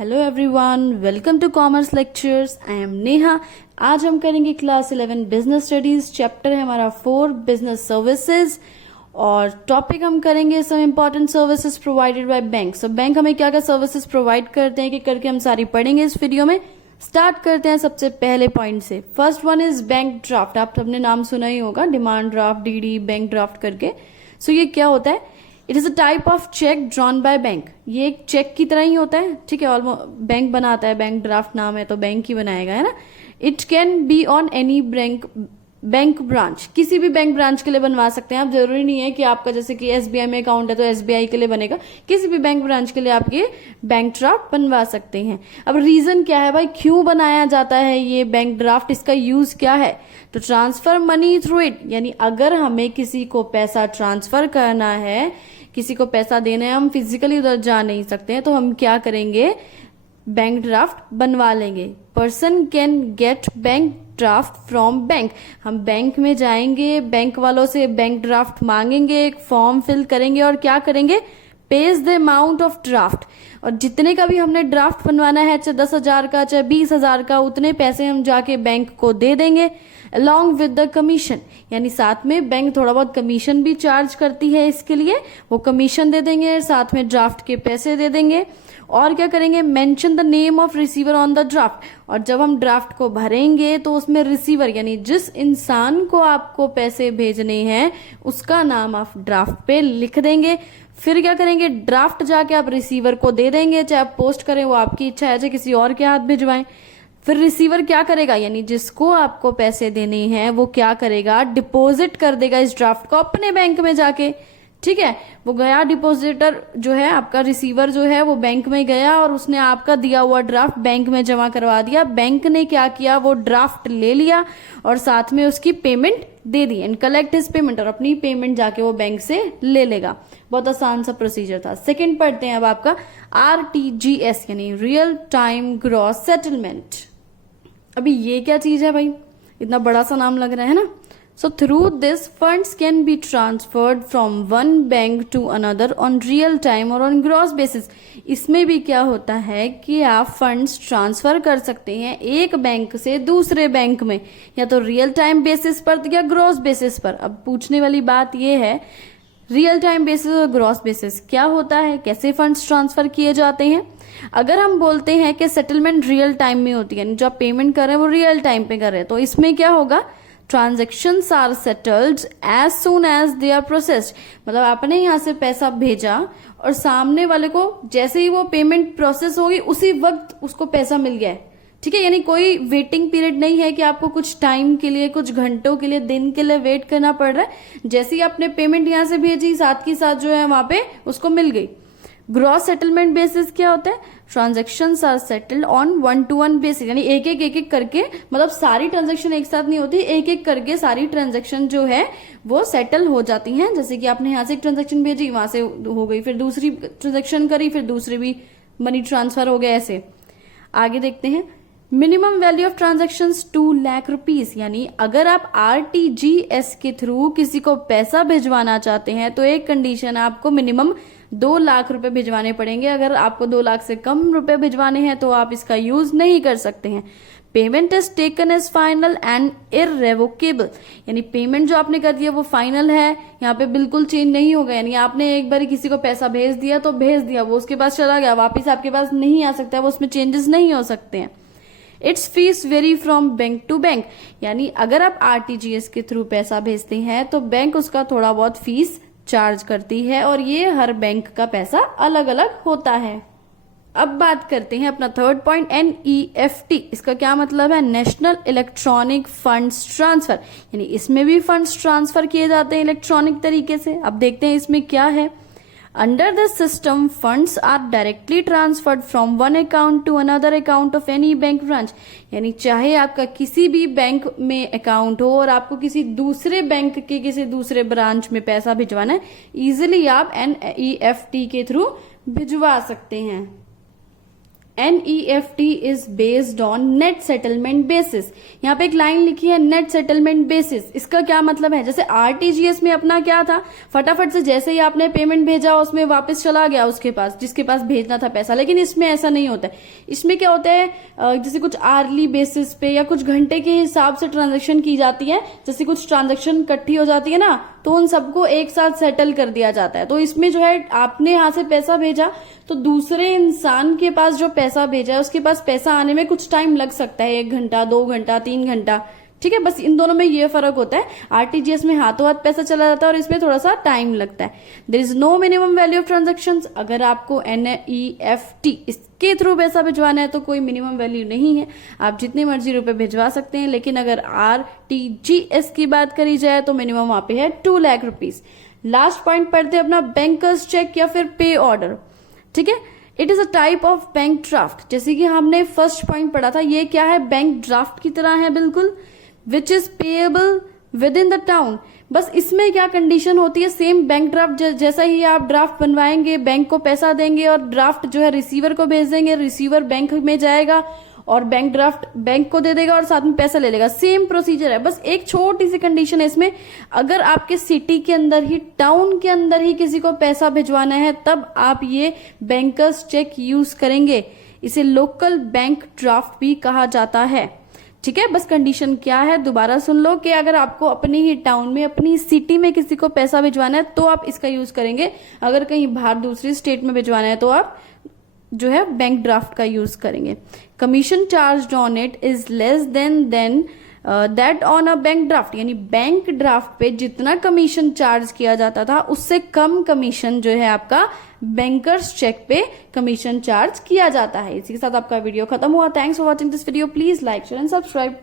Hello everyone, welcome to commerce lectures. I am Neha. आज हम करेंगे क्लास 11 बिजनेस स्टडीज। चैप्टर है हमारा 4 बिजनेस सर्विसेज और टॉपिक हम करेंगे some important services provided by bank. So bank हमें क्या क्या सर्विसेज प्रोवाइड करते हैं कि करके हम सारी पढ़ेंगे इस वीडियो में। स्टार्ट करते हैं सबसे पहले पॉइंट से। First one is bank draft. आप सबने नाम सुना ही होगा, demand draft, DD, bank draft करके। सो ये क्या होता है? It is a type of check drawn by bank. ये एक चेक की तरह ही होता है, ठीक है। ऑलमोस्ट बैंक बनाता है, बैंक ड्राफ्ट नाम है तो बैंक ही बनाएगा, है ना। It can be on any bank branch. किसी भी बैंक ब्रांच के लिए बनवा सकते हैं आप। जरूरी नहीं है कि आपका जैसे कि एसबीआई में अकाउंट है तो एसबीआई के लिए बनेगा। किसी भी बैंक ब्रांच के लिए आप ये बैंक ड्राफ्ट बनवा सकते हैं। अब रीजन क्या है भाई, क्यों बनाया जाता है ये बैंक ड्राफ्ट? इसका यूज क्या है? तो ट्रांसफर मनी थ्रू इट, यानी अगर हमें किसी को पैसा ट्रांसफर करना है, किसी को पैसा देना है, हम फिजिकली उधर जा नहीं सकते हैं, तो हम क्या करेंगे? बैंक ड्राफ्ट बनवा लेंगे। Person can get bank draft from bank. हम बैंक में जाएंगे, बैंक वालों से बैंक ड्राफ्ट मांगेंगे, एक फॉर्म फिल करेंगे और क्या करेंगे? Page the amount of draft. और जितने का भी हमने ड्राफ्ट बनवाना है, चाहे 10,000 का, चाहे 20,000 का, उतने पैसे हम जाके बैंक को दे देंगे अलॉन्ग विद द कमीशन। यानी साथ में बैंक थोड़ा बहुत कमीशन भी चार्ज करती है इसके लिए, वो कमीशन दे देंगे, साथ में ड्राफ्ट के पैसे दे देंगे। और क्या करेंगे? Mention the name of receiver on the draft. और जब हम ड्राफ्ट को भरेंगे तो उसमें रिसीवर यानी जिस इंसान को आपको पैसे भेजने हैं उसका नाम आप ड्राफ्ट पे लिख देंगे। फिर क्या करेंगे? ड्राफ्ट जाके आप रिसीवर को दे देंगे, चाहे आप पोस्ट करें, वो आपकी इच्छा है, चाहे किसी और के हाथ भिजवाएं। फिर रिसीवर क्या करेगा? यानी जिसको आपको पैसे देने हैं वो क्या करेगा? डिपॉजिट कर देगा इस ड्राफ्ट को अपने बैंक में जाके, ठीक है। वो गया, डिपॉजिटर जो है आपका, रिसीवर जो है वो बैंक में गया और उसने आपका दिया हुआ ड्राफ्ट बैंक में जमा करवा दिया। बैंक ने क्या किया? वो ड्राफ्ट ले लिया और साथ में उसकी payment they the and collect his payment, और अपनी पेमेंट जाके वो बैंक से ले लेगा। बहुत आसान सा प्रोसीजर था। सेकंड पढ़ते हैं अब आपका RTGS यानी रियल टाइम ग्रॉस सेटलमेंट। अभी ये क्या चीज है भाई? इतना बड़ा सा नाम लग रहा है ना। So through this funds can be transferred from one bank to another on real time और on gross basis। इसमें भी क्या होता है कि आप फंड्स ट्रांसफर कर सकते हैं एक बैंक से दूसरे बैंक में, या तो रियल टाइम बेसिस पर या ग्रॉस बेसिस पर। अब पूछने वाली बात यह है, रियल टाइम बेसिस और ग्रॉस बेसिस क्या होता है? कैसे फंड्स ट्रांसफर किए जाते हैं? अगर हम बोलते हैं कि सेटलमेंट रियल टाइम में होती है, यानी जो आप पेमेंट कर रहे हैं वो रियल टाइम पे कर रहे हैं, तो इसमें क्या होगा? Transactions are settled as soon as they are processed. मतलब आपने यहां से पैसा भेजा और सामने वाले को जैसे ही वो पेमेंट प्रोसेस होगी उसी वक्त उसको पैसा मिल गया है, ठीक है। यानी कोई वेटिंग पीरियड नहीं है कि आपको कुछ टाइम के लिए, कुछ घंटों के लिए, दिन के लिए वेट करना पड़ रहा है। जैसे ही आपने पेमेंट यहां से भेजी, साथ की साथ जो है वहां पे उसको मिल गई। ग्रॉस सेटलमेंट बेसिस क्या होता है? Transactions are settled on 1-to-1 basis, यानी एक एक करके, मतलब सारी ट्रांजेक्शन एक साथ नहीं होती, एक एक करके सारी ट्रांजेक्शन जो है वो सेटल हो जाती हैं। जैसे कि आपने यहाँ से एक ट्रांजेक्शन भेजी, वहां से हो गई, फिर दूसरी ट्रांजेक्शन करी, फिर दूसरी भी मनी ट्रांसफर हो गया। ऐसे आगे देखते हैं। Minimum value of transactions 2 lakh rupees, यानी अगर आप RTGS के थ्रू किसी को पैसा भिजवाना चाहते हैं तो एक कंडीशन, आपको मिनिमम 2 लाख रुपए भिजवाने पड़ेंगे। अगर आपको 2 लाख से कम रुपए भिजवाने हैं तो आप इसका यूज नहीं कर सकते हैं। Payment is taken as final and irrevocable, यानी पेमेंट जो आपने कर दिया वो फाइनल है, यहाँ पे बिल्कुल चेंज नहीं होगा। यानी आपने एक बार किसी को पैसा भेज दिया तो भेज दिया, वो उसके पास चला गया, वापिस आपके पास नहीं आ सकता है, वो उसमें चेंजेस नहीं हो सकते हैं। Its fees vary from bank to bank, यानी अगर आप RTGS के थ्रू पैसा भेजते हैं तो बैंक उसका थोड़ा बहुत फीस चार्ज करती है और ये हर बैंक का पैसा अलग अलग होता है। अब बात करते हैं अपना थर्ड पॉइंट, NEFT। इसका क्या मतलब है? नेशनल इलेक्ट्रॉनिक फंड्स ट्रांसफर, यानी इसमें भी फंड्स ट्रांसफर किए जाते हैं इलेक्ट्रॉनिक तरीके से। अब देखते हैं इसमें क्या है। Under this system funds are directly transferred from one account to another account of any bank branch, यानी चाहे आपका किसी भी बैंक में अकाउंट हो और आपको किसी दूसरे बैंक के किसी दूसरे ब्रांच में पैसा भिजवाना है, इजिली आप NEFT के थ्रू भिजवा सकते हैं। NEFT is based on net settlement basis. यहाँ पे एक लाइन लिखी है नेट सेटलमेंट बेसिस। इसका क्या मतलब है, जैसे RTGS में अपना क्या था, फटाफट से जैसे ही आपने पेमेंट भेजा उसमें वापस चला गया उसके पास जिसके पास भेजना था पैसा, लेकिन इसमें ऐसा नहीं होता है। इसमें क्या होता है, जैसे कुछ आर्ली बेसिस पे या कुछ घंटे के हिसाब से ट्रांजेक्शन की जाती है, जैसे कुछ ट्रांजेक्शन इकट्ठी हो जाती है ना, तो उन सबको एक साथ सेटल कर दिया जाता है। तो इसमें जो है आपने यहां से पैसा भेजा तो दूसरे इंसान के पास जो पैसा भेजा है उसके पास पैसा आने में कुछ टाइम लग सकता है, 1 घंटा, 2 घंटा, 3 घंटा, ठीक है। बस इन दोनों में ये फर्क होता है, RTGS में हाथों हाथ पैसा चला जाता है और इसमें थोड़ा सा टाइम लगता है। There is no minimum value of transactions. अगर आपको NEFT इसके थ्रू पैसा भिजवाना है तो कोई मिनिमम वैल्यू नहीं है, आप जितने मर्जी रुपए भिजवा सकते हैं। लेकिन अगर RTGS की बात करी जाए तो मिनिमम वहां पे है 2 लाख रुपीज। लास्ट पॉइंट पढ़ते हैं अपना, बैंकर्स चेक या फिर पे ऑर्डर, ठीक है। It is a type of bank draft. जैसे कि हमने फर्स्ट पॉइंट पढ़ा था, ये क्या है, बैंक ड्राफ्ट की तरह है बिल्कुल, which is payable with in the town. बस इसमें क्या कंडीशन होती है, सेम बैंक ड्राफ्ट जैसा ही आप ड्राफ्ट बनवाएंगे, बैंक को पैसा देंगे और ड्राफ्ट जो है रिसीवर को भेज देंगे, रिसीवर बैंक में जाएगा और बैंक ड्राफ्ट बैंक को दे देगा और साथ में पैसा ले लेगा। सेम प्रोसीजर है, बस एक छोटी सी कंडीशन है इसमें, अगर आपके सिटी के अंदर ही, टाउन के अंदर ही किसी को पैसा भिजवाना है तब आप ये बैंकर्स चेक यूज करेंगे। इसे लोकल बैंक ड्राफ्ट भी कहा जाता है, ठीक है। बस कंडीशन क्या है दोबारा सुन लो, कि अगर आपको अपने ही टाउन में, अपनी सिटी में किसी को पैसा भिजवाना है तो आप इसका यूज करेंगे। अगर कहीं बाहर दूसरी स्टेट में भिजवाना है तो आप जो है बैंक ड्राफ्ट का यूज करेंगे। Commission charge on it is less than that on a bank draft. यानी बैंक ड्राफ्ट पे जितना कमीशन चार्ज किया जाता था उससे कम कमीशन जो है आपका बैंकर्स चेक पे कमीशन चार्ज किया जाता है। इसी के साथ आपका वीडियो खत्म हुआ। Thanks for watching this video. Please like, share and subscribe.